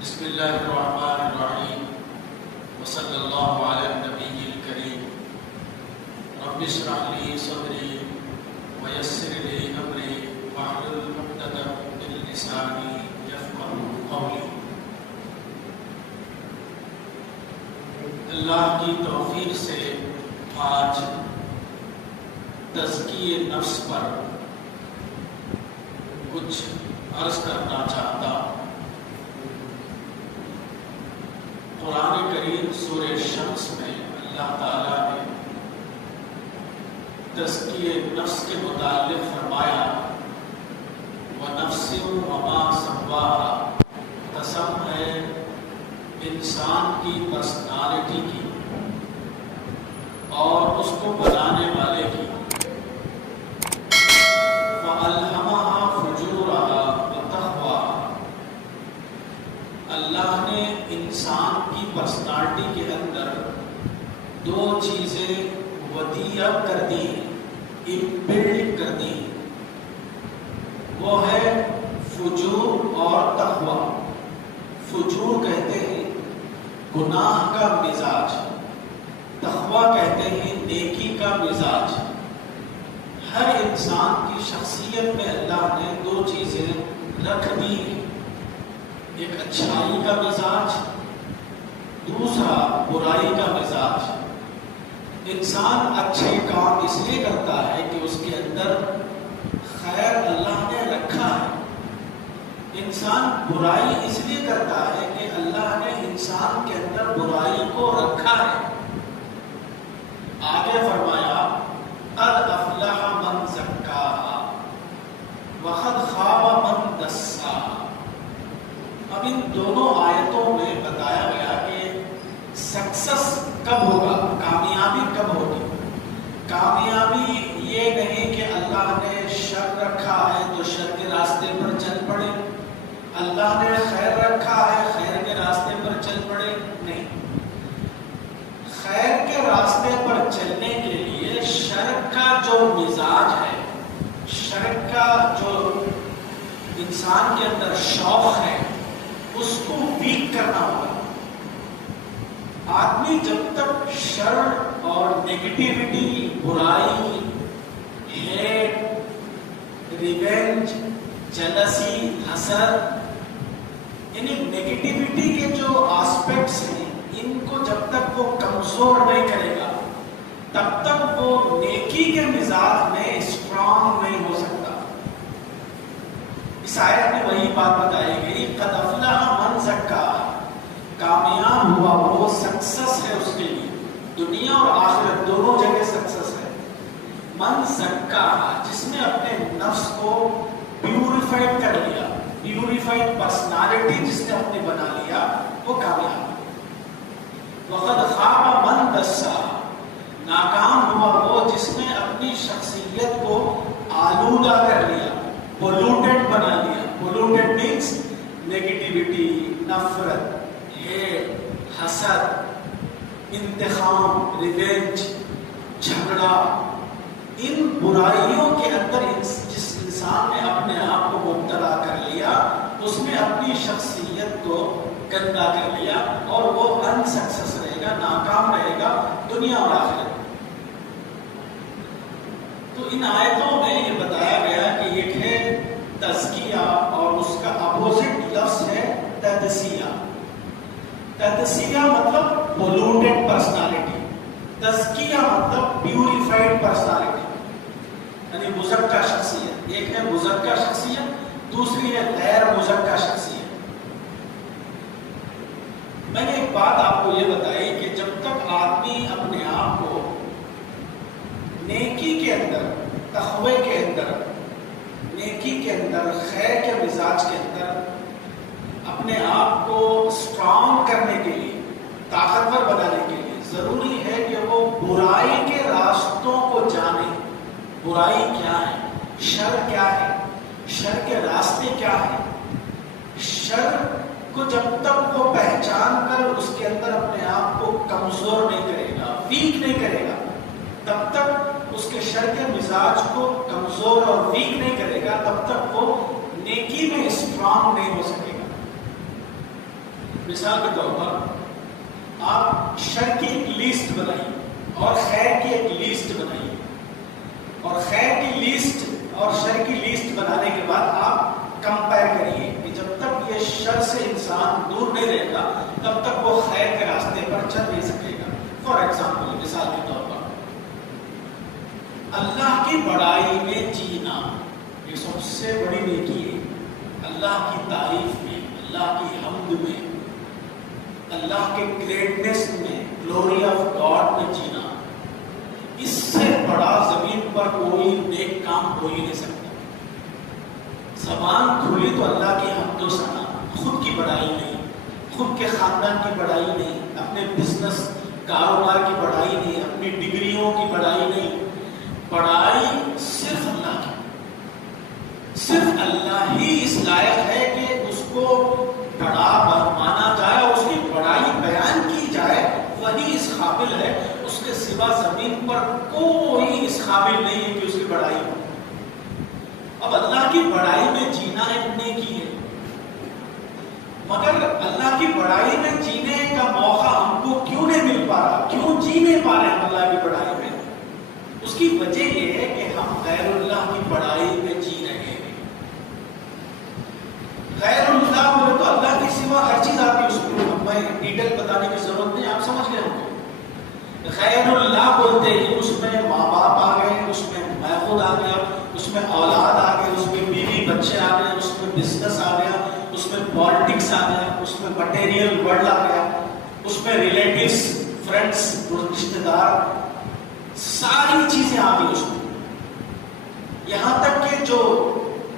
بسم اللہ الرحمن الرحیم وصلی اللہ علی النبی الکریم رب اشرح لی صدری ویسر لی امری واحلل عقدۃ من لسانی یفقهوا قولی۔ اللہ کی توفیق سے آج تزکیہ نفس پر کچھ عرض کرنا چاہتا ہوں۔ قرآن کریم سورہ شمس میں اللہ تعالیٰ نے تزکیہ نفس کے متعلق فرمایا وَنَفْسٍ وَمَا سَوَّاهَا، قسم ہے انسان کی پرسنالٹی کی اور اس کو بنانے والے کی، فَأَلْهَمَهَا فُجُورَهَا وَتَقْوَاهَا، اللہ نے انسان کی پرسنالٹی کے اندر دو چیزیں ودیع کر دی، انبلڈ کر دی، وہ ہے فجور اور تقوی۔ فجور کہتے ہیں گناہ کا مزاج، تقوی کہتے ہیں نیکی کا مزاج۔ ہر انسان کی شخصیت میں اللہ نے دو چیزیں رکھ دی ہیں، ایک اچھائی کا مزاج، دوسرا برائی کا مزاج۔ انسان اچھے کام اس لیے کرتا ہے کہ اس کے اندر خیر اللہ نے رکھا ہے، انسان برائی اس لیے کرتا ہے کہ اللہ نے انسان کے اندر برائی کو رکھا ہے۔ آگے فرمایا قد افلح من زکاہا وقد خاب من دساہا۔ اب ان دونوں آیتوں میں بتایا گیا کہ سکسس کب ہوگا، کامیابی کب ہوگی۔ کامیابی یہ نہیں کہ اللہ نے شر رکھا ہے تو شر کے راستے پر چل پڑے، اللہ نے خیر رکھا ہے خیر کے راستے پر چل پڑے، نہیں۔ خیر کے راستے پر چلنے کے لیے شر کا جو مزاج ہے، شر کا جو انسان کے اندر شوق ہے، اس کو ویک کرنا ہوگا۔ آدمی جب تک شر اور نیگیٹیوٹی، برائی، ہیٹ، ریونج، جلسی، حسد، یعنی نیگیٹیوٹی کے جو آسپیکٹس ہیں، ان کو جب تک وہ کمزور نہیں کرے گا تب تک وہ نیکی کے مزاج میں اسٹرانگ نہیں ہو سکتا۔ اس آیت میں وہی بات بتائی گئی قد افلح من زکاہا، کامیاب ہوا وہ، سکسس ہے اس کے لیے، دنیا اور آخرت دونوں جگہ سکسس ہے۔ من زکاہا، جس نے اپنے نفس کو پیوریفائڈ کر لیا، پیوریفائڈ پرسنالٹی جس نے اپنی بنا لیا، وہ کامیاب۔ وقد خاب من دساہا، ناکام ہوا وہ جس نے اپنی شخصیت کو آلودہ کر لیا، پولوٹیڈ بنا لیا۔ پولوٹیڈ مینس نیگیٹیوٹی، نفرت، ہیٹ، حسد، انتقام، ریونج، جھگڑا، ان برائیوں کے اندر جس انسان نے اپنے آپ کو مبتلا کر لیا، اس نے اپنی شخصیت کو گندا کر لیا اور وہ ان سکسس رہے گا، ناکام رہے گا دنیا اور آخرت۔ تو ان آیتوں میں یہ بتایا گیا کہ ایک ہے تزکیہ اور اس کا اپوزٹ لفظ ہے تدسیہ۔ تدسیہ مطلب پولوٹیڈ پرسنالٹی، تزکیہ مطلب پیوریفائڈ پرسنالٹی، یعنی مزکہ شخصیت۔ ایک ہے مزکہ شخصیت، دوسری ہے غیر مزکہ شخصیت۔ میں نے ایک بات آپ کو یہ بتائی کہ جب تک آدمی اپنے آپ کو نیکی کے اندر، تقوی کے اندر، نیکی کے اندر، خیر کے مزاج کے اندر اپنے آپ کو اسٹرانگ کرنے کے لیے، طاقتور بنانے کے لیے ضروری ہے کہ وہ برائی کے راستوں کو جانے۔ برائی کیا ہے، شر کیا ہے، شر کے راستے کیا ہیں۔ شر کو جب تک وہ پہچان کر اس کے اندر اپنے آپ کو کمزور نہیں کرے گا، ویک نہیں کرے گا، تب تک اس کے شر کے مزاج کو کمزور اور ویک نہیں کرے گا، تب تک وہ نیکی میں اسٹرانگ نہیں ہو سکے گا۔ مثال کے طور پر آپ شر کی ایک لیسٹ بنائیے اور خیر کی ایک لیسٹ بنائیے، اور خیر کی لیسٹ اور شر کی لیسٹ بنانے کے بعد آپ کمپیئر کریے کہ جب تک یہ شر سے انسان دور نہیں رہے گا تب تک وہ خیر کے راستے پر چل نہیں سکے گا۔ فار ایگزامپل، مثال کے طور پر اللہ کی بڑائی میں جینا یہ سب سے بڑی نیکی ہے۔ اللہ کی تعریف میں، اللہ کی حمد میں، اللہ کے گریٹنس میں، گلوری آف گاڈ میں جینا، اس سے بڑا زمین پر کوئی نیک کام ہو ہی نہیں سکتا۔ زبان کھلی تو اللہ کی حمد و ثنا، خود کی بڑائی نہیں، خود کے خاندان کی بڑائی نہیں، اپنے بزنس کاروبار کی بڑائی نہیں، اپنی ڈگریوں کی بڑائی نہیں، بڑائی صرف اللہ کی۔ صرف اللہ ہی اس لائق ہے کہ اس کو بڑا مانا جائے اور اس کی بڑائی بیان کی جائے، وہی اس قابل ہے۔ اس کے سوا زمین پر کوئی اس قابل نہیں ہے کہ اس کی بڑائی ہو۔ اب اللہ کی بڑائی میں جینا ایک نیکی ہے، مگر اللہ کی بڑائی میں جینے کا موقع ہم کو کیوں نہیں مل پا رہا، کیوں جی نہیں پا رہے ہم اللہ کی بڑائی میں؟ اس کی وجہ یہ ہے کہ ہم غیر اللہ کی بڑائی میں جی رہے ہیں۔ غیر اللہ بولے تو اللہ کے سوا ہر چیز آتی ہے، اس کو ہمیں ڈیٹیل بتانے کی ضرورت نہیں، آپ سمجھ گئے ہوں گے۔ غیر اللہ بولتے ہی اس میں ماں باپ آ گئے، اس میں میں خود آ گیا، اس میں اولاد آ گئے، اس میں بیوی بچے آ گئے، اس میں بزنس آ گیا، اس میں پالیٹکس آ گیا، اس میں مٹیریل ورلڈ آ گیا، اس میں ریلیٹیوز، فرینڈس، رشتے دار، ساری چیزیں آ گئی اس میں۔ یہاں تک کہ جو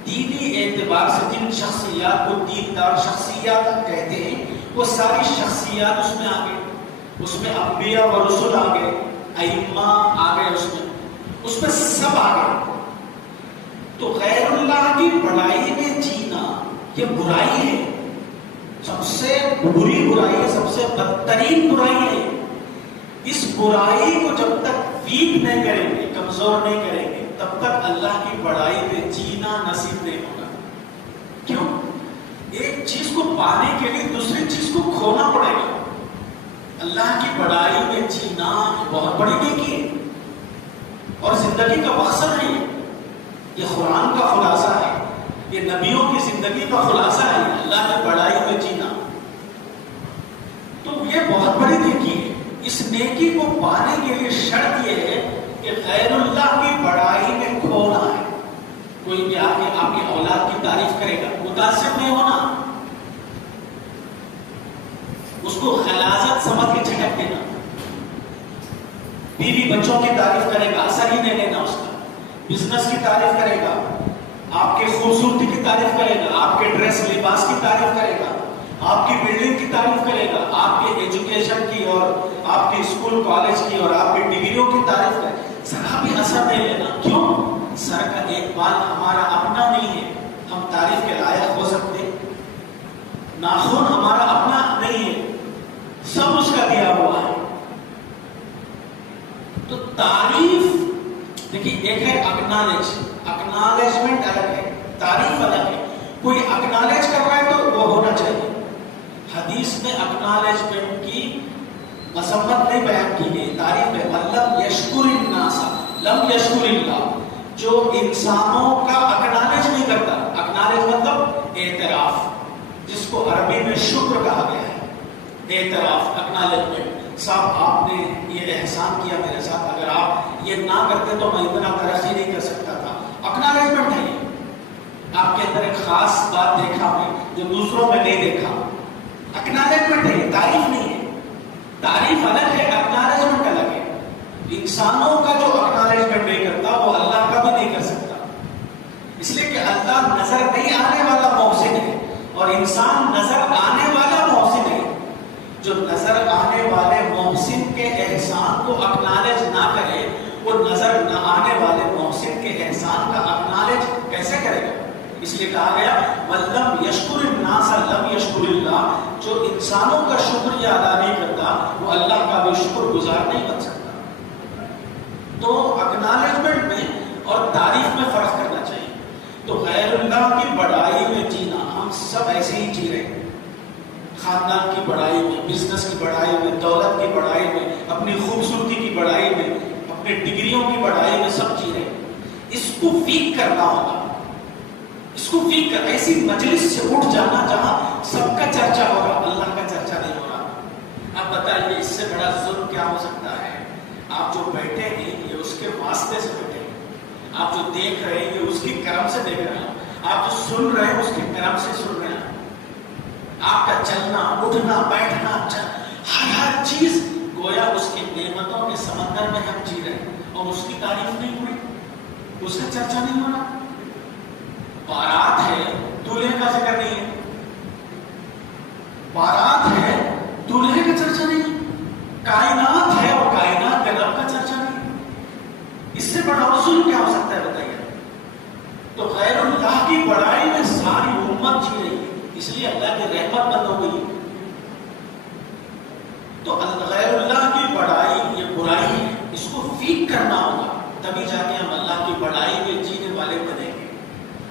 دینی اعتبار سے جن شخصیات کو دیندار شخصیات کہتے ہیں وہ ساری شخصیات اس میں آ گئی، اس میں انبیاء و رسول آ گئے، ائمہ آ گئے، اس میں سب آ گئے۔ تو غیر اللہ کی بڑائی میں جینا یہ برائی ہے، سب سے بری برائی ہے، سب سے بدترین برائی ہے۔ اس برائی کو جب تک ویک نہیں کریں گے، کمزور نہیں کریں گے، تب تک اللہ کی بڑائی میں جینا نصیب نہیں ہوگا۔ کیوں؟ ایک چیز کو پانے کے لیے دوسری چیز کو کھونا پڑے گا۔ اللہ کی بڑائی میں جینا بہت بڑی نیکی ہے اور زندگی کا مقصد نہیں ہے۔ یہ قرآن کا خلاصہ ہے، یہ نبیوں کی زندگی کا خلاصہ ہے، اللہ کی بڑائی میں جینا۔ تو یہ بہت بڑی نیکی ہے۔ اس نیکی کو پانے کے لیے شرط یہ ہے کہ غیر اللہ کی بڑائی میں کھونا ہے۔ کوئی بھی آپ کی اولاد کی تعریف کرے گا، متاثر نہیں ہونا، اس کو غلاظت سمجھ کے جھٹک دینا۔ بیوی بچوں کی تعریف کرے گا، اثر ہی نہیں لینا اس کا۔ بزنس کی تعریف کرے گا، آپ کے خوبصورتی کی تعریف کرے گا، آپ کے ڈریس لباس کی تعریف کرے گا، آپ کی بلڈنگ کی تعریف کرے گا، آپ کے ایجوکیشن کی اور آپ کے اسکول کالج کی اور آپ کی ڈگریوں کی تعریف کرے گا، ذرا بھی اثر نہیں لینا۔ کیوں؟ سر کا ایک بال ہمارا اپنا نہیں ہے، ہم تعریف کے لائق ہو سکتے۔ ناخن ہمارا اپنا نہیں ہے، سب اس کا دیا ہوا ہے۔ تو تعریف دیکھیے، ایک ہے اکنالجمنٹ الگ ہے، تعریف الگ ہے۔ کوئی اکنالج کر رہا ہے تو وہ ہونا چاہیے۔ حدیث میں اکنالجمنٹ کی مذمت نہیں بیان کی گئی، تعریف ہے۔ لم یشکر الناس لم یشکر اللہ، جو انسانوں کا اکنالج نہیں کرتا۔ اکنالج مطلب اعتراف، جس کو عربی میں شکر کہا گیا ہے، اعتراف، اکنالجمنٹ۔ صاحب آپ نے یہ احسان کیا میرے ساتھ، اگر آپ یہ نہ کرتے تو میں اتنا ترقی نہیں کر سکتا تھا۔ اکنالجمنٹ ہے یہ، آپ کے اندر ایک خاص بات دیکھا میں جو دوسروں میں نہیں دیکھا، اکنالجمنٹ ہے، تعریف نہیں ہے۔ تعریف الگ ہے، اکنالجمنٹ الگ ہے۔ انسانوں کا جو اکنالجمنٹ نہیں کرتا وہ اللہ کا بھی نہیں کر سکتا، اس لیے کہ اللہ نظر نہیں آنے والا محسن ہے اور انسان نظر آنے والا محسن ہے۔ جو نظر آنے والے محسن کے احسان کو اکنالج نہ کرے، وہ نظر نہ آنے والے محسن کے احسان کا اکنالج کیسے کرے گا؟ اس لیے کہا گیا وَلَّمْ يَشْكُرِ النَّاسَ لَمْ يَشْكُرِ اللَّهِ، جو انسانوں کا شکریہ ادا نہیں کرتا وہ اللہ کا بھی شکر گزار نہیں بن سکتا۔ تو اکنالجمنٹ میں اور تعریف میں فرق کرنا چاہیے۔ تو غیر اللہ کی بڑائی میں جینا، ہم سب ایسے ہی جی رہے ہیں، خاندان کی بڑائی میں، بزنس کی بڑائی میں، دولت کی بڑائی میں، اپنی خوبصورتی کی بڑائی میں، اپنے ڈگریوں کی بڑائی میں سب جی رہے ہیں. اس کو ویک کرنا ہوگا. اس کو ویک کر ایسی مجلس سے اٹھ جانا جہاں سب کا چرچا ہوگا، اللہ کا چرچا نہیں ہو رہا. اب بتائیے اس سے بڑا ظلم کیا ہو سکتا ہے؟ آپ جو بیٹھے ہیں یہ اس کے واسطے سے بیٹھے ہیں. آپ جو دیکھ رہے ہیں یہ اس کے کرم سے دیکھ رہے ہیں. آپ جو سن رہے ہیں اس کے کرم سے سن رہے ہیں. آپ کا چلنا، اٹھنا، بیٹھنا، ہر چیز گویا اس کی نعمتوں کے سمندر میں ہم جی رہے ہیں اور اس کی تعریف نہیں ہوئی، اس کا چرچا نہیں ہو رہا. بارات ہے، دولہے کا ذکر نہیں ہے. بارات ہے، دولہے کا چرچا نہیں ہے. کائنات ہے اور کائنات کے رب کا چرچا نہیں ہے. اس سے بڑا ظلم کیا ہو سکتا ہے بتائیے؟ تو غیر اللہ کی بڑائی میں ساری امت جی رہی ہے، اس لیے اللہ کی رحمت بند ہو گئی. تو غیر اللہ کی بڑائی یہ برائی ہے، اس کو فیک کرنا ہوگا، تبھی جا کے ہم اللہ کی بڑائی میں جینے والے بنیں گے.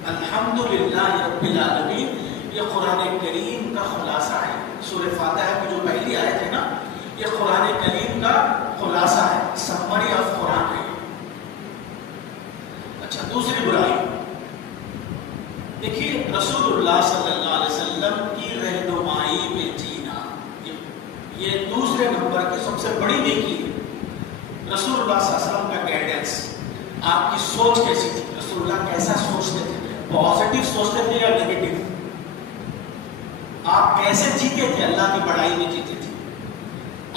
الحمدللہ رب العالمین یہ قرآن کریم کا خلاصہ ہے. سورہ فاتحہ کی جو پہلی آیت ہے نا، یہ قرآن کریم کا خلاصہ ہے، سمری آف قرآن ہے. اچھا، دوسری برائی دیکھیے، رسول اللہ صلی اللہ علیہ وسلم کی رہنمائی میں جینا، یہ دوسرے نمبر کی سب سے بڑی نیکی ہے. رسول اللہ صلی اللہ علیہ وسلم کا گائیڈنس. آپ کی سوچ کیسی تھی؟ رسول اللہ کیسا سوچتے تھے؟ پازیٹیو سوچتے تھے یا نیگیٹو؟ آپ کیسے جیتے تھے؟ اللہ کی بڑائی میں جیتے تھے.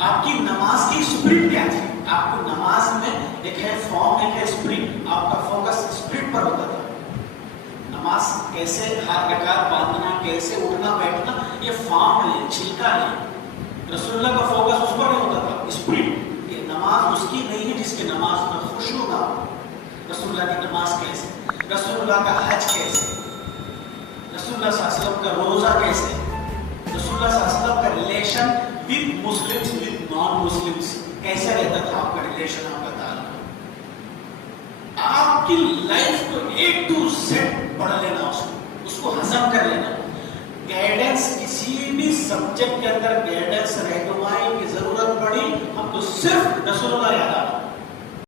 آپ کی نماز کی اسپرٹ کیا تھی؟ آپ کو نماز میں ایک ہے فارم، ایک ہے اسپرٹ. آپ کا فوکس اسپرٹ پر ہوتا تھا. نماز کیسے ہر رکعت باندھنا، کیسے اٹھنا بیٹھنا، یہ فارم ہے، چھلکا نہیں. رسول اللہ کا فوکس اس پر نہیں ہوتا تھا، اسپرٹ. یہ نماز اس کی نہیں ہے جس کی نماز میں خشوع نہ ہو. رسول اللہ کی نماز کیسے، رسول اللہ کا حج کیسے، رسول اللہ صلی اللہ علیہ وسلم کا روزہ کیسے، رسول اللہ صلی اللہ علیہ وسلم کا relation with Muslims with non Muslims کیسے رہتا تھا؟ آپ کا ریلیشن، آپ کا تعلق. آپ کی لائف کو ایک ٹو زیڈ پڑھ لینا، اس کو ہضم کر لینا. گائیڈنس، کسی بھی سبجیکٹ کے اندر گائیڈنس، رہنمائی کی ضرورت پڑی ہم تو صرف رسول اللہ یاد آنا.